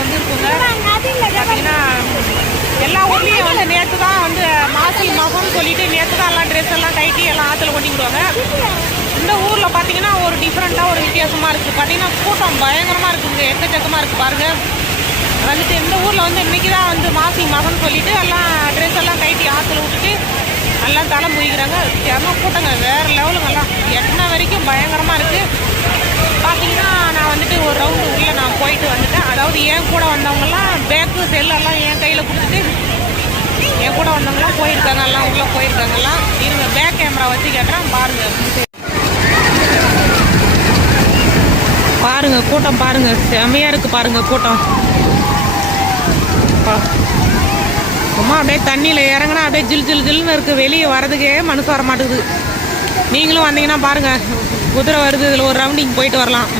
வந்து இருக்குங்க. பார்த்தீங்கன்னா எல்லா ஊர்லேயும் வந்து நேற்று தான் வந்து மாசி மகம்னு சொல்லிட்டு நேற்று தான் எல்லாம் ட்ரெஸ் எல்லாம் கைட்டி எல்லாம் ஆற்றுல கொட்டிக்கிடுவாங்க. இந்த ஊரில் பார்த்தீங்கன்னா ஒரு டிஃப்ரெண்ட்டாக ஒரு வித்தியாசமாக இருக்குது. பார்த்தீங்கன்னா கூட்டம் பயங்கரமாக இருக்குங்க, எக்கச்சக்கமாக இருக்குது பாருங்கள். வந்துட்டு இந்த ஊரில் வந்து இன்றைக்கி தான் வந்து மாசி மகம்னு சொல்லிட்டு எல்லாம் ட்ரெஸ் எல்லாம் கைட்டி ஆற்றுல விட்டுட்டு எல்லாம் தலை முறிக்கிறாங்க. செம கூட்டங்க, வேறு லெவலுங்கெல்லாம் எட்டனா வரைக்கும் பயங்கரமாக இருக்குது. பார்த்தீங்கன்னா நான் வந்துட்டு ஒரு ரவுண்டு உள்ளே நான் போயிட்டு வந்துட்டேன். அதாவது என் கூட வந்தவங்கலாம் பேக்கு செல்லெல்லாம் என் கையில் கொடுத்துட்டு என் கூட வந்தவங்களாம் போயிருக்காங்க, எல்லாம் உள்ளே போயிருக்காங்கலாம். இருங்க பேக் கேமரா வச்சு கேட்டுறேன் பாருங்கள். பாருங்கள் கூட்டம் பாருங்கள், செமையாக இருக்குது பாருங்கள் கூட்டம். சும்மா அப்படியே தண்ணியில் இறங்கினா அப்படியே ஜில் ஜில் ஜில்னு இருக்குது. வெளியே வரதுக்கே மனசு வர மாட்டேங்குது. நீங்களும் வந்தீங்கன்னா பாருங்கள், குதிரை வருது, இதில் ஒரு ரவுண்டிங் போயிட்டு வரலாம்.